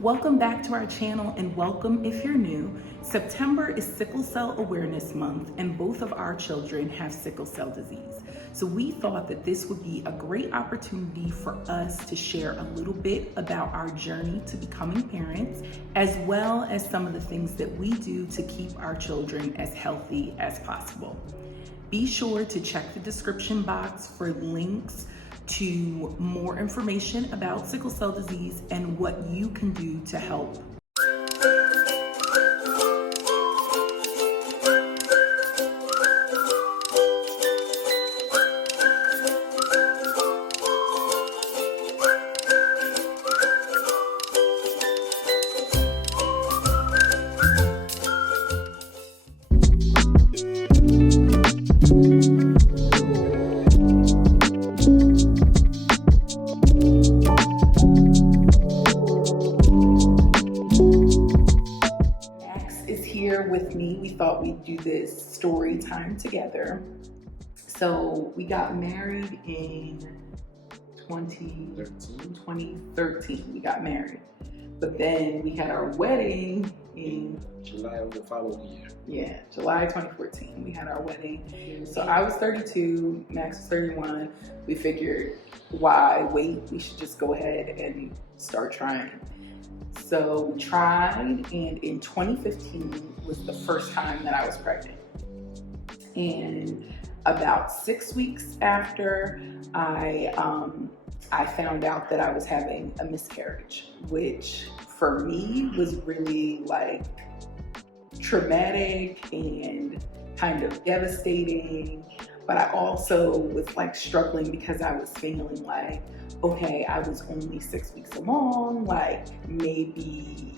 Welcome back to our channel and welcome if you're new. September is Sickle Cell Awareness Month and both of our children have sickle cell disease. So we thought that this would be a great opportunity for us to share a little bit about our journey to becoming parents, as well as some of the things that we do to keep our children as healthy as possible. Be sure to check the description box for links to more information about sickle cell disease and what you can do to help. With me, we thought we'd do this story time together. So we got married in 2013. We got married, but then we had our wedding in July of the following year. Yeah, July 2014. We had our wedding. So I was 32, Max was 31. We figured, why wait? We should just go ahead and start trying. So we tried, and in 2015 was the first time that I was pregnant. And about 6 weeks after, I found out that I was having a miscarriage, which for me was really like traumatic and kind of devastating. But I also was like struggling because I was feeling like, okay, I was only 6 weeks along, like maybe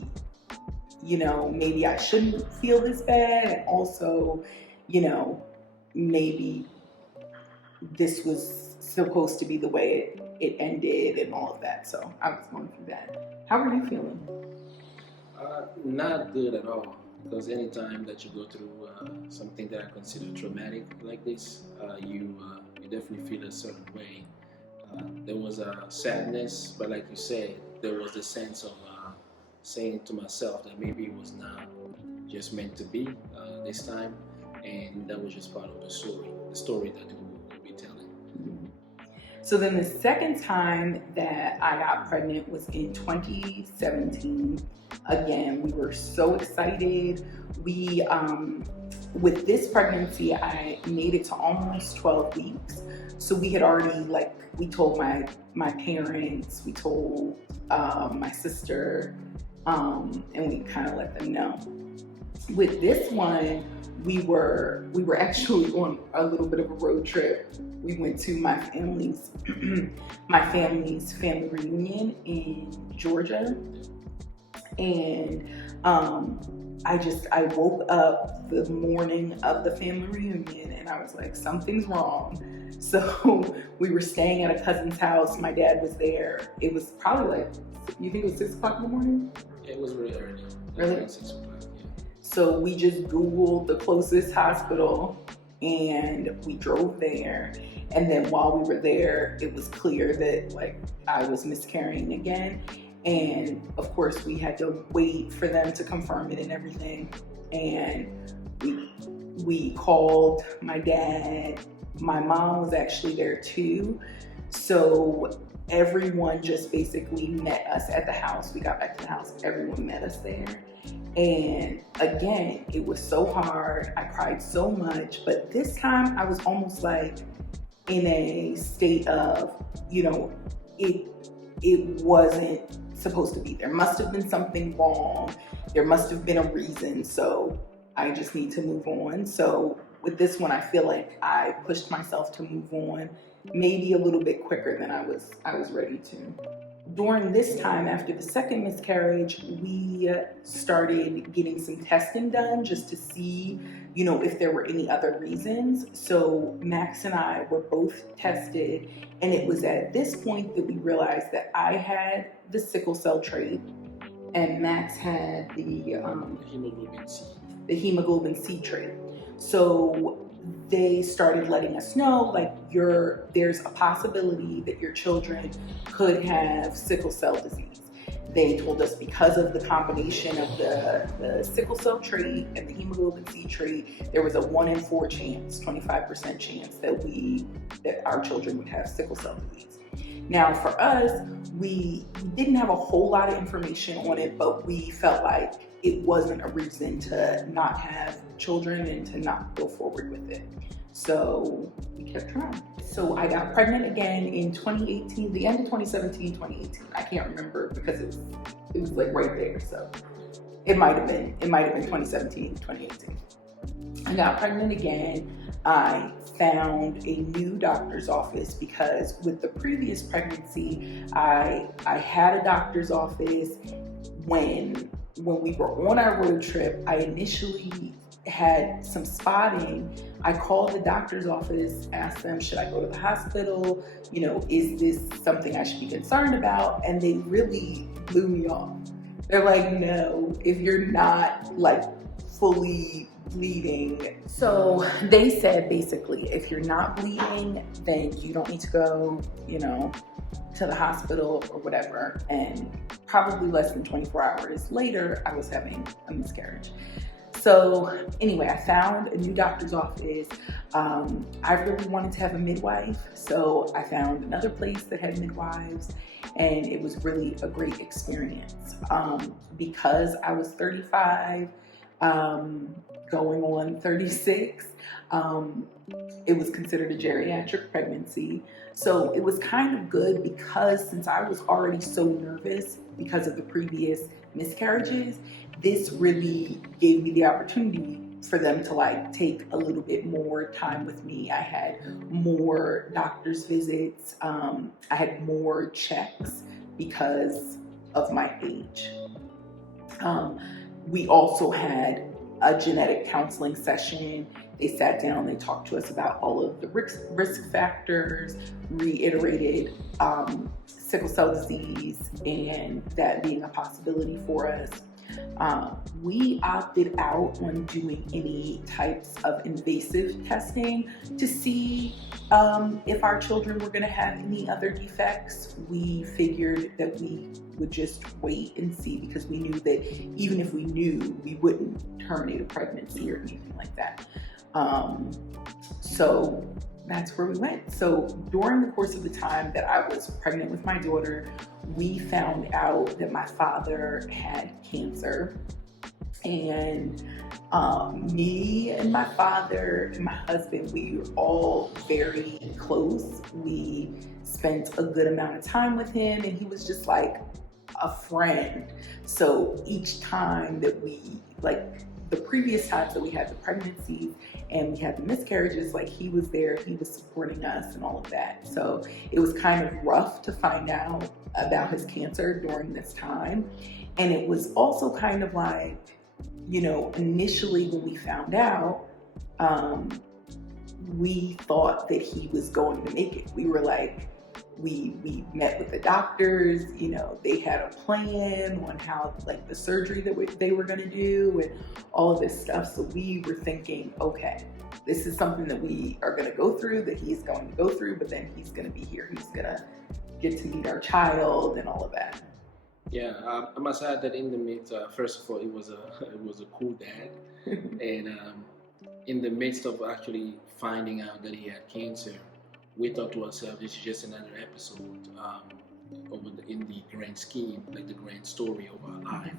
I shouldn't feel this bad. And also, maybe this was supposed to be the way it ended and all of that. So I was going through that. How are you feeling? Not good at all, because anytime that you go through something that I consider traumatic like this, you definitely feel a certain way. There was a sadness, but like you said, there was the sense of saying to myself that maybe it was not just meant to be this time, and that was just part of the story that we'll be telling. So then the second time that I got pregnant was in 2017. Again, we were so excited. We, with this pregnancy, I made it to almost 12 weeks. So we had already, we told my parents, we told my sister, and we kind of let them know. With this one, we were actually on a little bit of a road trip. We went to my family's family reunion in Georgia, and I woke up the morning of the family reunion and I was like, something's wrong. So we were staying at a cousin's house. My dad was there. It was probably you think it was 6 o'clock in the morning? It was really early. Really? 6 o'clock, yeah. So we just Googled the closest hospital and we drove there. And then while we were there, it was clear that I was miscarrying again. And of course we had to wait for them to confirm it and everything. And we called my dad. My mom was actually there too. So everyone just basically met us at the house. We got back to the house, everyone met us there. And again, it was so hard. I cried so much, but this time I was almost like in a state of, it wasn't supposed to be. There must have been something wrong. There must have been a reason. So I just need to move on. So with this one, I feel like I pushed myself to move on maybe a little bit quicker than I was ready to. During this time, after the second miscarriage, we started getting some testing done just to see, if there were any other reasons. So Max and I were both tested, and it was at this point that we realized that I had the sickle cell trait and Max had the hemoglobin C trait. So they started letting us know, there's a possibility that your children could have sickle cell disease. They told us because of the combination of the sickle cell trait and the hemoglobin C trait, there was a 1 in 4 chance, 25% chance that our children would have sickle cell disease. Now for us, we didn't have a whole lot of information on it, but we felt like it wasn't a reason to not have children and to not go forward with it. So we kept trying. So I got pregnant again in 2018, the end of 2017, 2018. I can't remember because it was like right there. So it might have been 2017, 2018. I got pregnant again. I found a new doctor's office because with the previous pregnancy, I had a doctor's office when we were on our road trip. I initially had some spotting. I called the doctor's office, asked them, should I go to the hospital? Is this something I should be concerned about? And they really blew me off. They're like, no, if you're not like fully bleeding. So they said basically, if you're not bleeding, then you don't need to go, to the hospital or whatever. And probably less than 24 hours later, I was having a miscarriage. So anyway, I found a new doctor's office. I really wanted to have a midwife, so I found another place that had midwives, and it was really a great experience. Because I was 35, going on 36, it was considered a geriatric pregnancy. So it was kind of good because since I was already so nervous because of the previous miscarriages, this really gave me the opportunity for them to like take a little bit more time with me. I had more doctor's visits. I had more checks because of my age. We also had a genetic counseling session. They sat down, they talked to us about all of the risk factors, reiterated sickle cell disease and that being a possibility for us. We opted out on doing any types of invasive testing to see if our children were going to have any other defects. We figured that we would just wait and see because we knew that even if we knew, we wouldn't terminate a pregnancy or anything like that. So that's where we went. So during the course of the time that I was pregnant with my daughter, we found out that my father had cancer. And me and my father and my husband, we were all very close. We spent a good amount of time with him, and he was just like a friend. So each time that the previous times that we had the pregnancies and we had the miscarriages, like he was there, he was supporting us and all of that. So it was kind of rough to find out about his cancer during this time. And it was also kind of like, initially when we found out, we thought that he was going to make it. We were like, we met with the doctors, they had a plan on how like the surgery that they were going to do and all of this stuff. So we were thinking, okay, this is something that we are going to go through, that he's going to go through, but then he's going to be here. He's going to get to meet our child and all of that. Yeah, I must add that in the midst, first of all, it was a cool dad, and in the midst of actually finding out that he had cancer, we thought to ourselves, this is just another episode in the grand scheme, like the grand story of our life,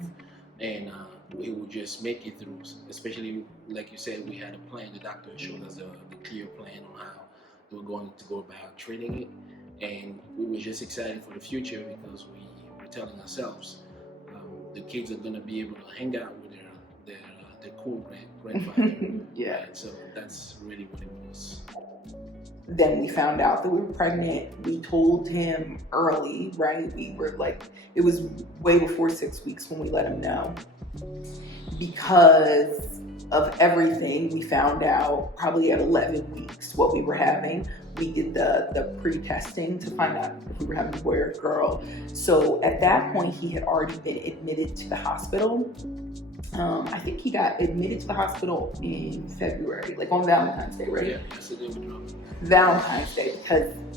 and we would just make it through. Especially, like you said, we had a plan. The doctor showed us the clear plan on how they were going to go about treating it, and we were just excited for the future because we were telling ourselves the kids are going to be able to hang out with their cool grandfather. Yeah. And so that's really what it was. Then we found out that we were pregnant. We told him early, right? We were like, it was way before 6 weeks when we let him know. Because of everything, we found out probably at 11 weeks what we were having. we did the pre-testing to find out if we were having a boy or a girl. So at that point, he had already been admitted to the hospital. I think he got admitted to the hospital in February, like on Valentine's Day, right? Yeah, that's the day we drove. Valentine's Day,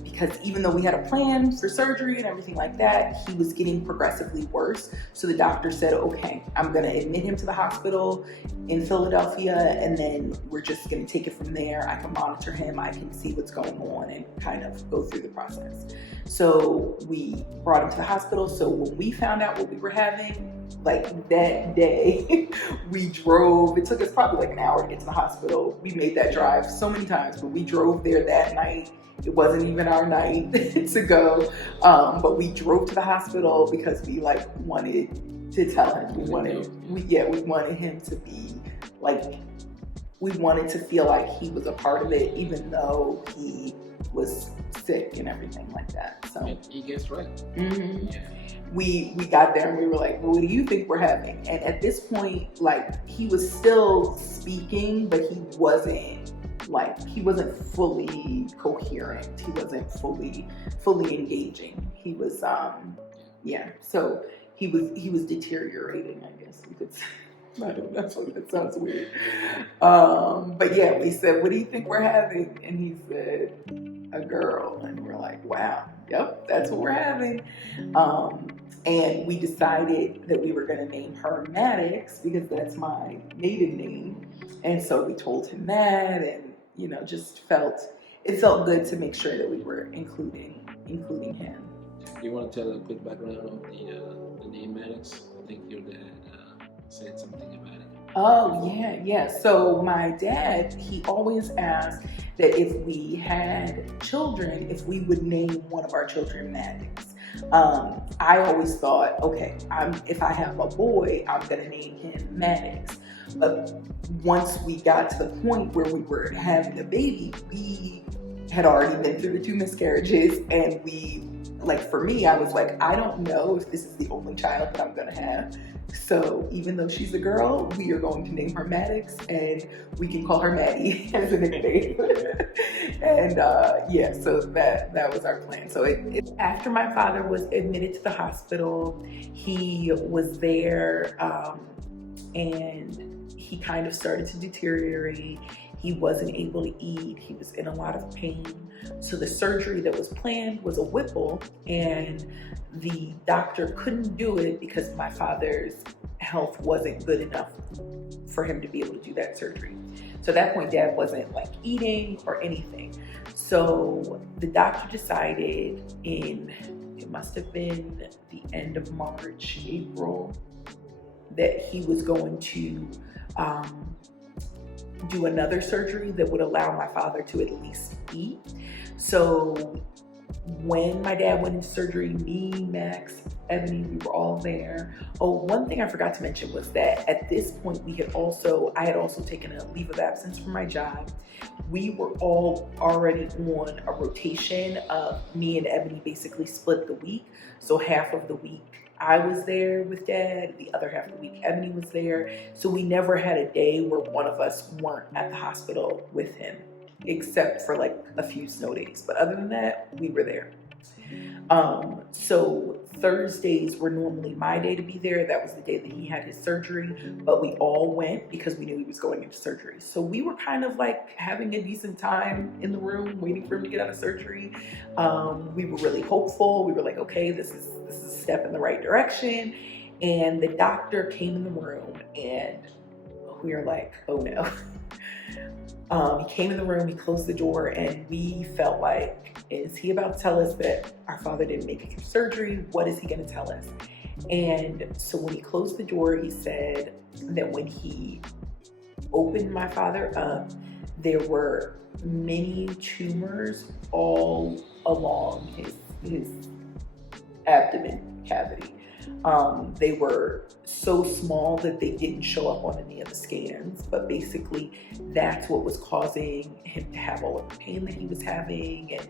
because even though we had a plan for surgery and everything like that, he was getting progressively worse. So the doctor said, okay, I'm going to admit him to the hospital in Philadelphia, and then we're just going to take it from there. I can monitor him, I can see what's going on, and kind of go through the process. So we brought him to the hospital. So when we found out what we were having, like that day, we drove. It took us probably like an hour to get to the hospital. We made that drive so many times, but we drove there that night. It wasn't even our night to go, but we drove to the hospital because we like wanted to tell him. We wanted him to be like, we wanted to feel like he was a part of it, even though he was sick and everything like that. So And he gets right. mm-hmm. Yeah. We got there and we were like, well, what do you think we're having? And at this point, like, he was still speaking, but he wasn't fully coherent. He wasn't fully engaging. He was so he was deteriorating, I guess you could say. I don't know, that sounds weird. But yeah, we said, what do you think we're having? And he said, a girl. And we're like, wow, yep, that's what we're having. And we decided that we were going to name her Maddox because that's my maiden name. And so we told him that, and just felt good to make sure that we were including him. You want to tell a quick background of the name Maddox? I think your dad said something about it. Oh, yeah. So my dad, he always asked that if we had children, if we would name one of our children Maddox. I always thought, okay, if I have a boy, I'm going to name him Maddox. But once we got to the point where we were having a baby, we had already been through the 2 miscarriages, and for me, I was like, I don't know if this is the only child that I'm going to have. So even though she's a girl, we are going to name her Maddox, and we can call her Matty as a nickname. And so that was our plan. So after my father was admitted to the hospital, he was there, and he kind of started to deteriorate. He wasn't able to eat. He was in a lot of pain. So the surgery that was planned was a Whipple, and the doctor couldn't do it because my father's health wasn't good enough for him to be able to do that surgery. So at that point, Dad wasn't eating or anything. So the doctor decided it must have been the end of March, April, that he was going to do another surgery that would allow my father to at least eat. So when my dad went into surgery, me, Max, Ebony, we were all there. Oh, one thing I forgot to mention was that at this point I had also taken a leave of absence from my job. We were all already on a rotation of me and Ebony basically split the week. So half of the week I was there with Dad, the other half of the week Ebony was there. So we never had a day where one of us weren't at the hospital with him, except for a few snow days. But other than that, we were there. So Thursdays were normally my day to be there. That was the day that he had his surgery, but we all went because we knew he was going into surgery. So we were kind of having a decent time in the room, waiting for him to get out of surgery. We were really hopeful. We were like, okay, this is a step in the right direction. And the doctor came in the room, and we were like, oh no. He came in the room, he closed the door, and we felt like, is he about to tell us that our father didn't make it through surgery? What is he going to tell us? And so when he closed the door, he said that when he opened my father up, there were many tumors all along his abdomen cavity. They were so small that they didn't show up on any of the scans, but basically that's what was causing him to have all of the pain that he was having, and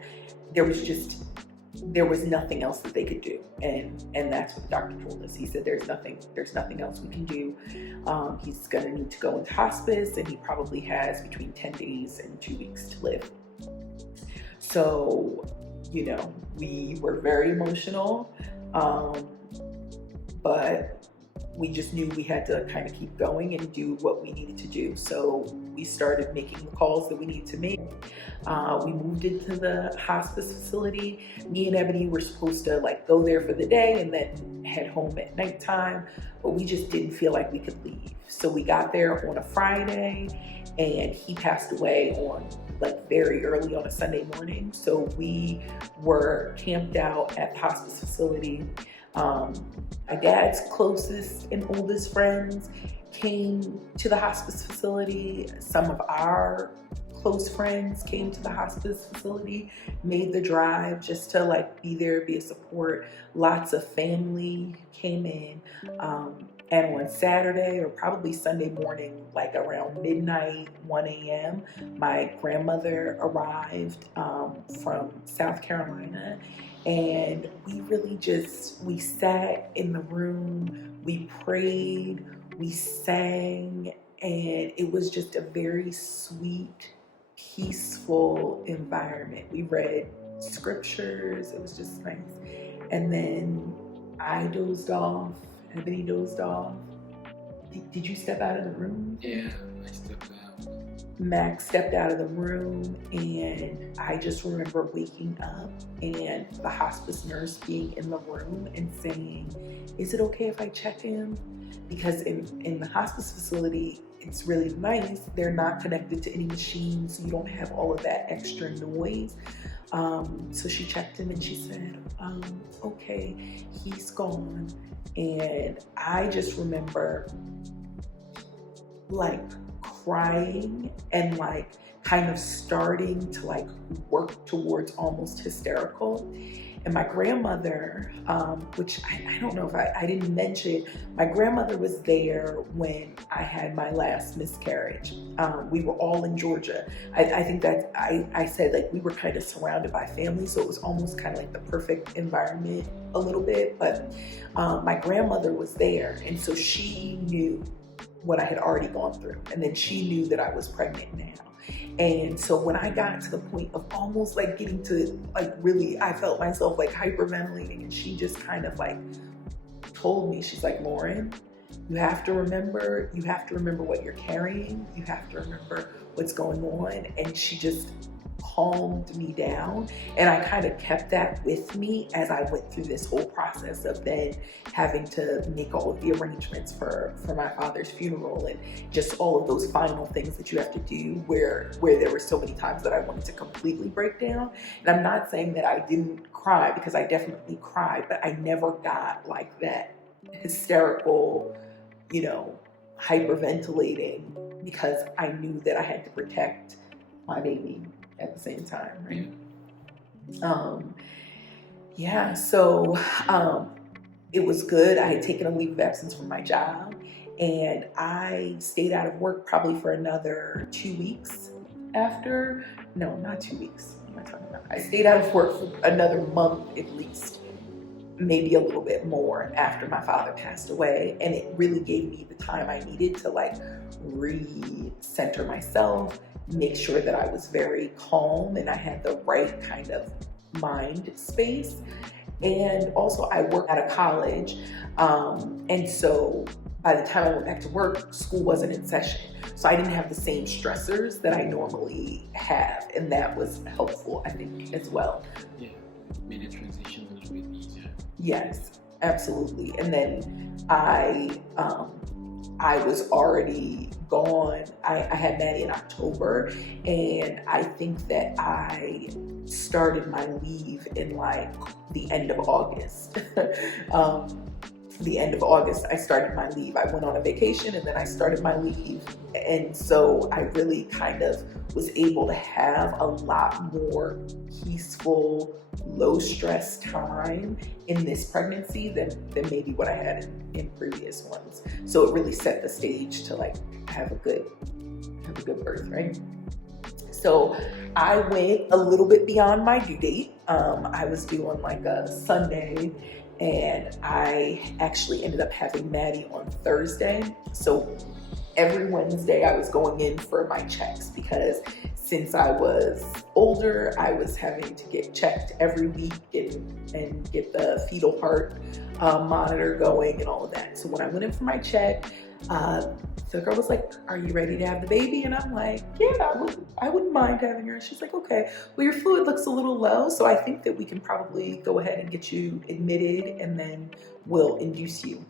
there was nothing else that they could do, and that's what the doctor told us. He said there's nothing else we can do. He's gonna need to go into hospice, and he probably has between 10 days and 2 weeks to live. So, you know, we were very emotional, but we just knew we had to kind of keep going and do what we needed to do. So we started making the calls that we needed to make. We moved into the hospice facility. Me and Ebony were supposed to like go there for the day and then head home at nighttime, but we just didn't feel like we could leave. So we got there on a Friday, and he passed away on like very early on a Sunday morning. So we were camped out at the hospice facility. My dad's closest and oldest friends came to the hospice facility. Some of our close friends came to the hospice facility, made the drive just to like be there, be a support. Lots of family came in. And on Saturday or probably Sunday morning, like around midnight, 1 a.m., my grandmother arrived from South Carolina. And we really we sat in the room, we prayed, we sang, and it was just a very sweet, peaceful environment. We read scriptures, it was just nice. And then I dozed off, Ebony dozed off. Did you step out of the room? Yeah, I stepped out. Max stepped out of the room, and I just remember waking up and the hospice nurse being in the room and saying, "Is it okay if I check him?" Because in the hospice facility, it's really nice. They're not connected to any machines, so you don't have all of that extra noise. So she checked him and she said, okay, he's gone. And I just remember like crying and like kind of starting to like work towards almost hysterical. And my grandmother, which I don't know if I didn't mention, my grandmother was there when I had my last miscarriage. We were all in Georgia. I think that I said like we were kind of surrounded by family, so it was almost kind of like the perfect environment a little bit. But my grandmother was there, and so she knew what I had already gone through. And then she knew that I was pregnant now. And so when I got to the point of almost like getting to like really, I felt myself like hyperventilating, and she just kind of like told me, she's like, "Lauren, you have to remember what you're carrying. You have to remember what's going on." And she just calmed me down. And I kind of kept that with me as I went through this whole process of then having to make all of the arrangements for my father's funeral and just all of those final things that you have to do where there were so many times that I wanted to completely break down. And I'm not saying that I didn't cry, because I definitely cried, but I never got like that hysterical, hyperventilating, because I knew that I had to protect my baby at the same time, right? So it was good. I had taken a leave of absence from my job, and I stayed out of work probably for another 2 weeks after. No, not 2 weeks. What am I talking about? I stayed out of work for another month at least, maybe a little bit more after my father passed away. And it really gave me the time I needed to like re-center myself, make sure that I was very calm and I had the right kind of mind space. And also I work at a college. And so by the time I went back to work, school wasn't in session. So I didn't have the same stressors that I normally have. And that was helpful, I think, as well. Yeah, made the transition a little bit easier. Yes, absolutely. And then I was already gone. I had Matty in October, and I think that I started my leave in like the end of August. The end of August, I started my leave. I went on a vacation and then I started my leave. And so I really kind of was able to have a lot more peaceful, low stress time in this pregnancy than maybe what I had in previous ones. So it really set the stage to like have a good birth, right? So I went a little bit beyond my due date. I was due on like a Sunday, and I actually ended up having Matty on Thursday. So every Wednesday I was going in for my checks, because since I was older, I was having to get checked every week and get the fetal heart monitor going and all of that. So when I went in for my check, the girl was like, "Are you ready to have the baby?" And I'm like, "Yeah, I wouldn't mind having her." And she's like, "Okay, well, your fluid looks a little low, so I think that we can probably go ahead and get you admitted, and then we'll induce you."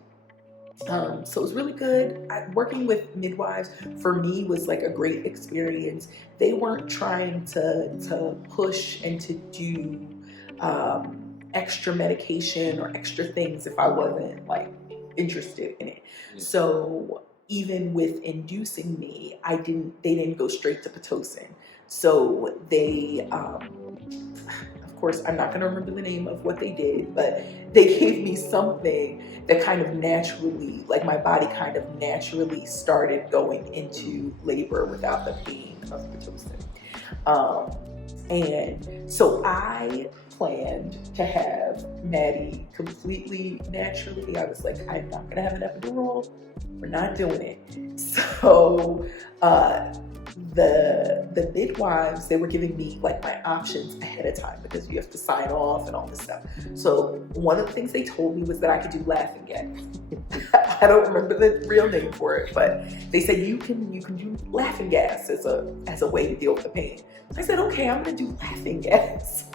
So it was really good. Working with midwives for me was like a great experience. They weren't trying to push and to do extra medication or extra things if I wasn't like interested in it. So even with inducing me, they didn't go straight to Pitocin. So they, of course, I'm not going to remember the name of what they did, but they gave me something that kind of naturally, like my body kind of naturally started going into labor without the pain of Pitocin. And so I planned to have Matty completely naturally. I was like, I'm not gonna have an epidural. We're not doing it. So the midwives, they were giving me like my options ahead of time, because you have to sign off and all this stuff. So one of the things they told me was that I could do laughing gas. I don't remember the real name for it, but they said you can do laughing gas as a way to deal with the pain. So I said, okay, I'm gonna do laughing gas.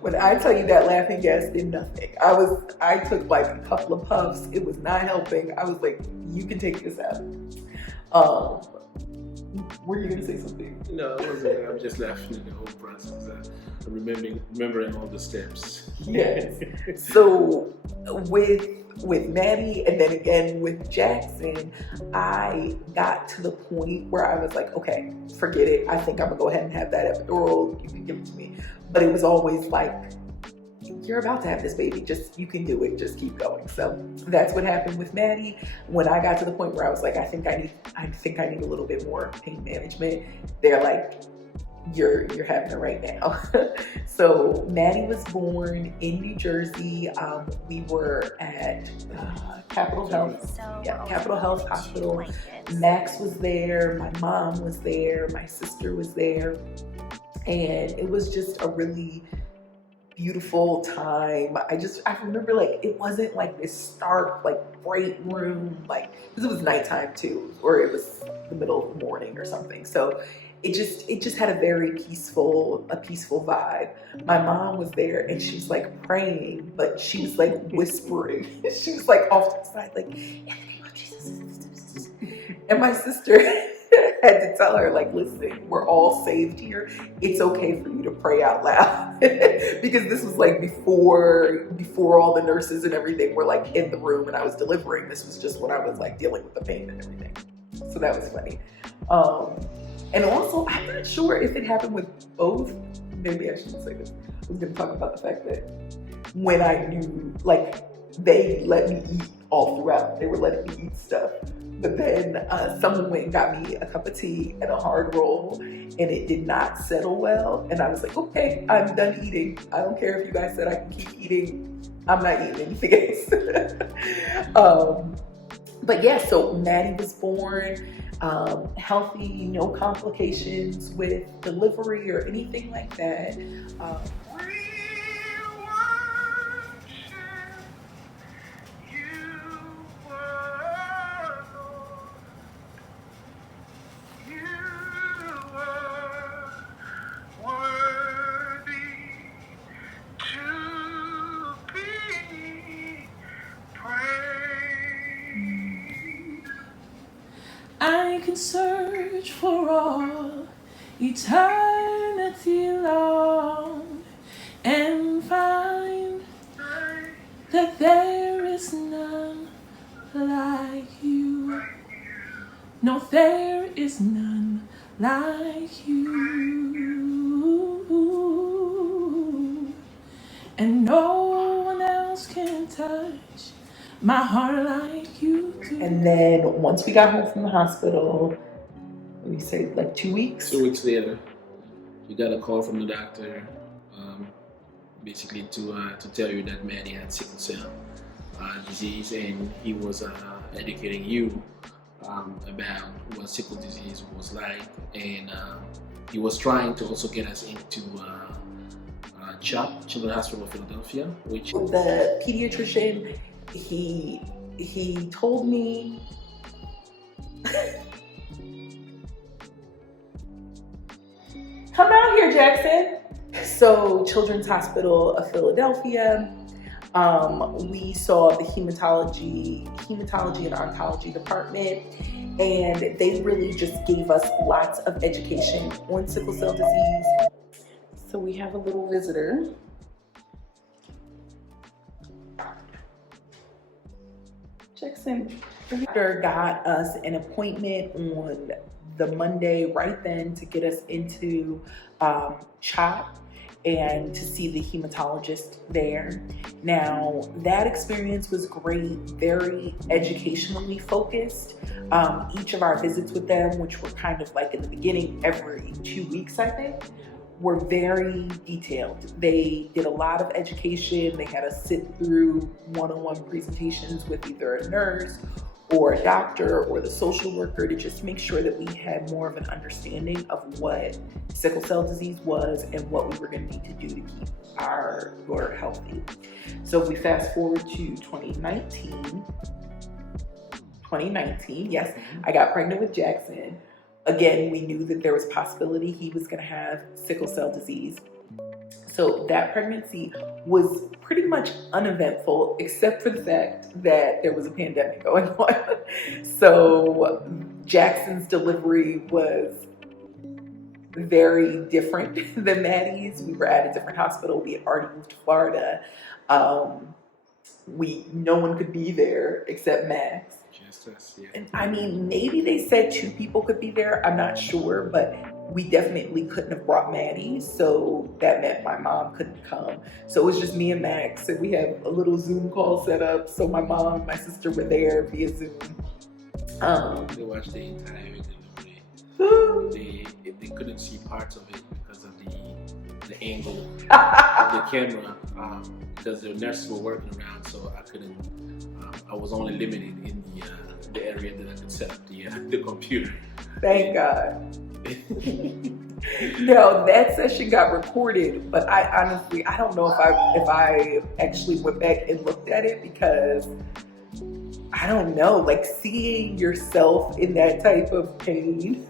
When I tell you that laughing gas did nothing, I took like a couple of puffs. It was not helping. I was like, you can take this out. Were you gonna say something? No, I wasn't. I'm just laughing at the whole process. Remembering all the steps. Yes. So with Matty and then again with Jaxon, I got to the point where I was like, okay, forget it. I think I'm gonna go ahead and have that epidural. You can give it to me. But it was always like, you're about to have this baby. You can do it. Just keep going. So that's what happened with Matty. When I got to the point where I was like, I think I need a little bit more pain management, they're like, you're having it right now. So Matty was born in New Jersey. We were at Capital Health Hospital. Max was there. My mom was there. My sister was there. And it was just a really beautiful time. I remember like it wasn't like this stark, like bright room, like, because it was nighttime too, or it was the middle of the morning or something. So it just had a very peaceful vibe. My mom was there and she was like praying, but she was like whispering. She was like off to the side, like, in the name of Jesus. And my sister had to tell her, like, listen, we're all saved here. It's okay for you to pray out loud. Because this was like before all the nurses and everything were like in the room and I was delivering. This was just when I was like dealing with the pain and everything. So that was funny. And also, I'm not sure if it happened with both. Maybe I shouldn't say this. I was going to talk about the fact that when I knew, like, they let me eat all throughout. They were letting me eat stuff. But then someone went and got me a cup of tea and a hard roll, and it did not settle well. And I was like, okay, I'm done eating. I don't care if you guys said I can keep eating. I'm not eating anything else. But yeah, so Matty was born healthy, no complications with delivery or anything like that. I can search for all eternity long and find that there is none like you. No, there is none like you. And no one else can touch my heart like you do. And then once we got home from the hospital, we say like 2 weeks? 2 weeks later, we got a call from the doctor, basically to tell you that Matty had sickle cell disease, and he was educating you about what sickle disease was like, and he was trying to also get us into CHOP, Children's Hospital of Philadelphia, which the pediatrician, he told me come out here, Jaxon. So Children's Hospital of Philadelphia, we saw the hematology and oncology department, and they really just gave us lots of education on sickle cell disease. So we have a little visitor. Jaxon, the doctor got us an appointment on the Monday right then to get us into CHOP and to see the hematologist there. Now, that experience was great, very educationally focused. Each of our visits with them, which were kind of like in the beginning, every 2 weeks, I think, were very detailed. They did a lot of education. They had us sit through one-on-one presentations with either a nurse or a doctor or the social worker to just make sure that we had more of an understanding of what sickle cell disease was and what we were going to need to do to keep our daughter healthy. So if we fast forward to 2019, yes, I got pregnant with Jaxon. Again, we knew that there was possibility he was going to have sickle cell disease. So that pregnancy was pretty much uneventful, except for the fact that there was a pandemic going on. So Jaxon's delivery was very different than Matty's. We were at a different hospital. We had already moved to Florida. No one could be there except Max. just us, yeah. And I mean, maybe they said 2 people could be there. I'm not sure, but we definitely couldn't have brought Matty, so that meant my mom couldn't come. So it was just me and Max, and we had a little Zoom call set up. So my mom and my sister were there via Zoom. They watched the entire delivery. They couldn't see parts of it because of the angle of the camera, because the nurses were working around, so I couldn't. I was only limited in the area that I could set up the computer. Thank God. No, that session got recorded, but I honestly, I don't know if I actually went back and looked at it, because I don't know, like seeing yourself in that type of pain.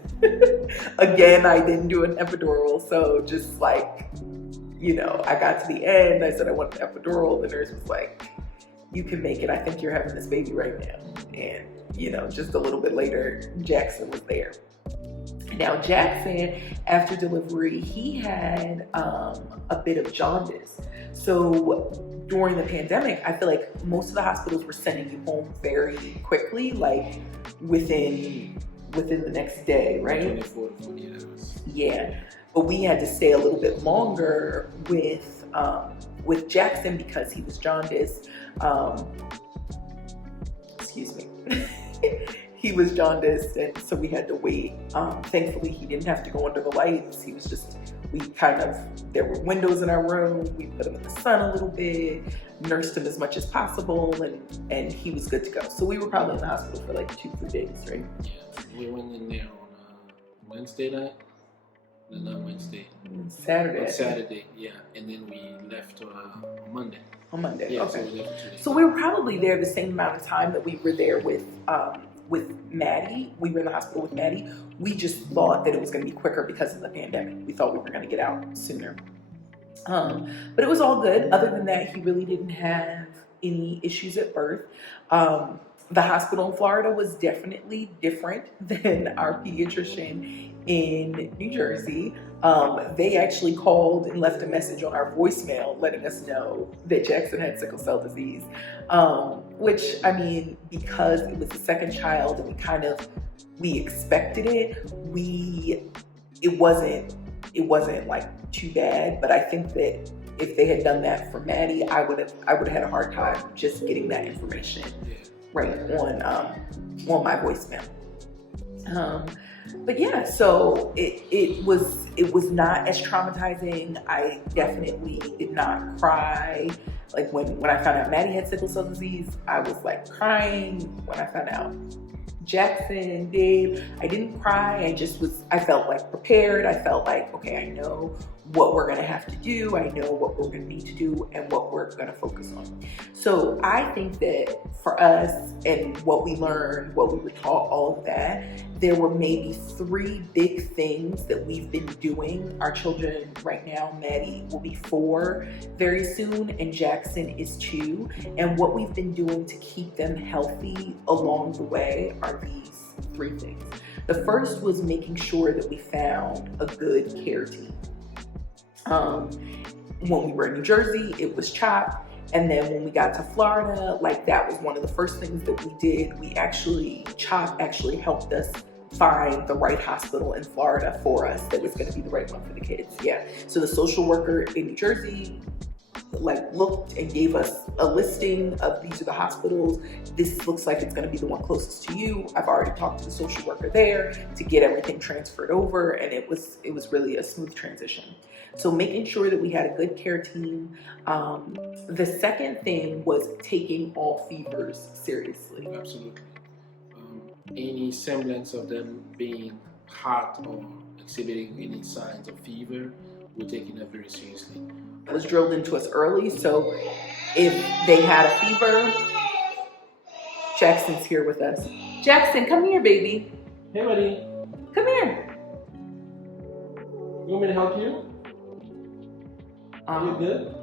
Again, I didn't do an epidural, so just like, I got to the end, I said I want an epidural, the nurse was like, you can make it, I think you're having this baby right now. And, just a little bit later, Jaxon was there. Now, Jaxon, after delivery, he had a bit of jaundice. So during the pandemic, I feel like most of the hospitals were sending you home very quickly, like within the next day, right? 24 to 48 hours. Yeah, but we had to stay a little bit longer with Jaxon because he was jaundiced. Excuse me. He was jaundiced, and so we had to wait. Thankfully, he didn't have to go under the lights. He was just, there were windows in our room. We put him in the sun a little bit, nursed him as much as possible, and he was good to go. So we were probably in the hospital for like 2-3 days, right? Yeah, we went in there on Wednesday night. No, not Wednesday. Saturday. On Saturday, yeah, and then we left on Monday. On Monday, yeah, okay. So we left for 2 days. So we were probably there the same amount of time that we were there with Matty. We were in the hospital with Matty. We just thought that it was going to be quicker because of the pandemic. We thought we were going to get out sooner. But it was all good. Other than that, he really didn't have any issues at birth. The hospital in Florida was definitely different than our pediatrician in New Jersey. They actually called and left a message on our voicemail letting us know that Jaxon had sickle cell disease, which, I mean, because it was the second child and we expected it, it wasn't like too bad. But I think that if they had done that for Matty, I would have had a hard time just getting that information right on my voicemail. But yeah, so it was not as traumatizing. I definitely did not cry. Like when I found out Matty had sickle cell disease, I was like crying. When I found out Jaxon did. I didn't cry. I felt like prepared. I felt like, okay, I know what we're gonna have to do. I know what we're gonna need to do and what we're gonna focus on. So I think that for us and what we learned, what we were taught, all of that, there were maybe 3 big things that we've been doing. Our children right now, Matty will be 4 very soon and Jaxon is 2. And what we've been doing to keep them healthy along the way are these 3 things. The first was making sure that we found a good care team. When we were in New Jersey, it was CHOP. And then when we got to Florida, like that was one of the first things that we did. CHOP actually helped us find the right hospital in Florida for us that was gonna be the right one for the kids, yeah. So the social worker in New Jersey looked and gave us a listing of these are the hospitals. This looks like it's gonna be the one closest to you. I've already talked to the social worker there to get everything transferred over, and it was really a smooth transition. So making sure that we had a good care team. The second thing was taking all fevers seriously. Absolutely. Any semblance of them being hot or exhibiting any signs of fever, we're taking that very seriously. It was drilled into us early, so if they had a fever, Jaxon's here with us. Jaxon, come here, baby. Hey, buddy. Come here. You want me to help you? Are you good?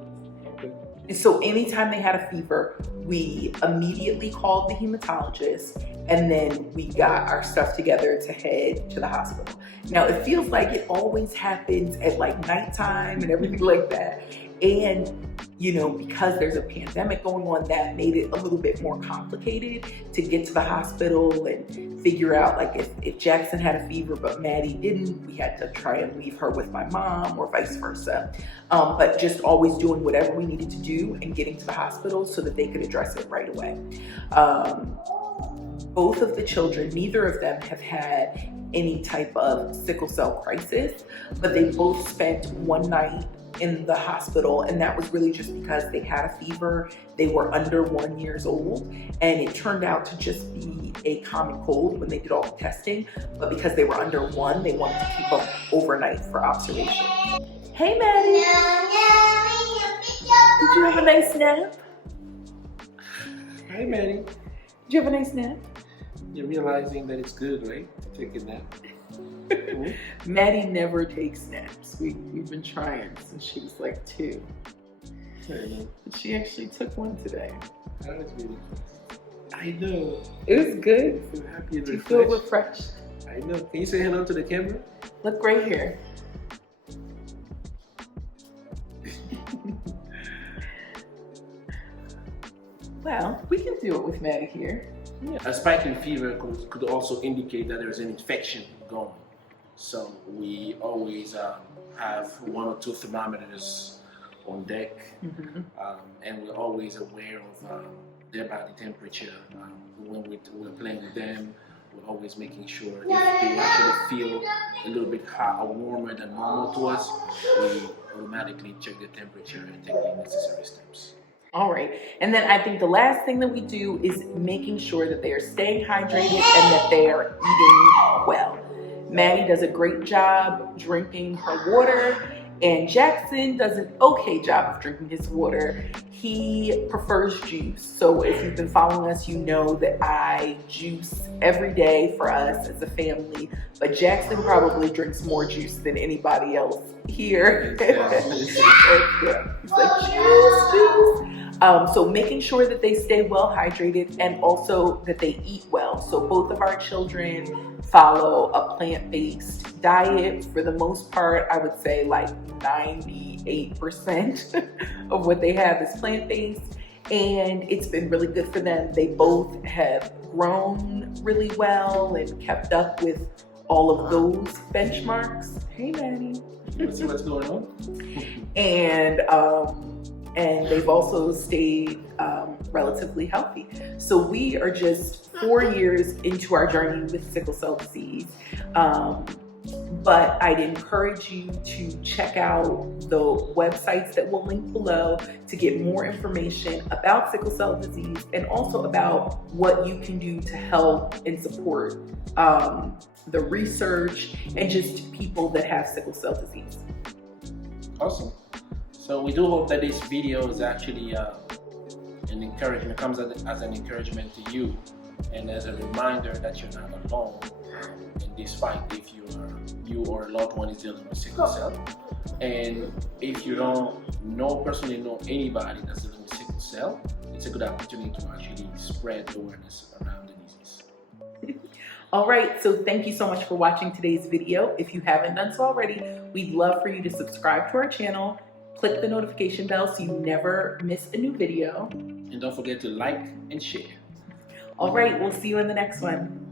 So anytime they had a fever, we immediately called the hematologist and then we got our stuff together to head to the hospital. Now it feels like it always happens at nighttime and everything like that. And because there's a pandemic going on, that made it a little bit more complicated to get to the hospital and figure out if Jaxon had a fever but Matty didn't, we had to try and leave her with my mom or vice versa. But just always doing whatever we needed to do and getting to the hospital so that they could address it right away. Both of the children, neither of them have had any type of sickle cell crisis, but they both spent one night in the hospital, and that was really just because they had a fever. They were under 1 year old, and it turned out to just be a common cold when they did all the testing, but because they were under 1, they wanted to keep them overnight for observation. Hey, Matty. Did you have a nice nap? Hi, Matty. Did you have a nice nap? You're realizing that it's good, right? To take a nap. Matty never takes naps. We've been trying since she was 2. But she actually took one today. That was really good. I know. It was good. I feel happy and refreshed. You feel refreshed? I know. Can you say hello to the camera? Look right here. Well, we can do it with Matty here. Yeah. A spike in fever could also indicate that there's an infection going. So we always have 1 or 2 thermometers on deck, and we're always aware of their body temperature. When we're playing with them, we're always making sure if they actually feel a little bit hot or warmer than normal to us, we automatically check the temperature and take the necessary steps. All right, and then I think the last thing that we do is making sure that they are staying hydrated and that they are eating well. Matty does a great job drinking her water, and Jaxon does an okay job of drinking his water. He prefers juice. So if you've been following us, you know that I juice every day for us as a family, but Jaxon probably drinks more juice than anybody else here. He's like, juice. So making sure that they stay well hydrated and also that they eat well. So both of our children follow a plant-based diet. For the most part, I would say 98% of what they have is plant-based, and it's been really good for them. They both have grown really well and kept up with all of those benchmarks. Hey, Matty. Let's see what's going on. And they've also stayed relatively healthy. So we are just 4 years into our journey with sickle cell disease. but I'd encourage you to check out the websites that we'll link below to get more information about sickle cell disease and also about what you can do to help and support the research and just people that have sickle cell disease. Awesome. So we do hope that this video is actually an encouragement, comes as an encouragement to you, and as a reminder that you're not alone in this fight if you or a loved one is dealing with sickle cell. And if you don't personally know anybody that's dealing with sickle cell, it's a good opportunity to actually spread awareness around the disease. All right, so thank you so much for watching today's video. If you haven't done so already, we'd love for you to subscribe to our channel, click the notification bell so you never miss a new video. And don't forget to like and share. All right, we'll see you in the next one.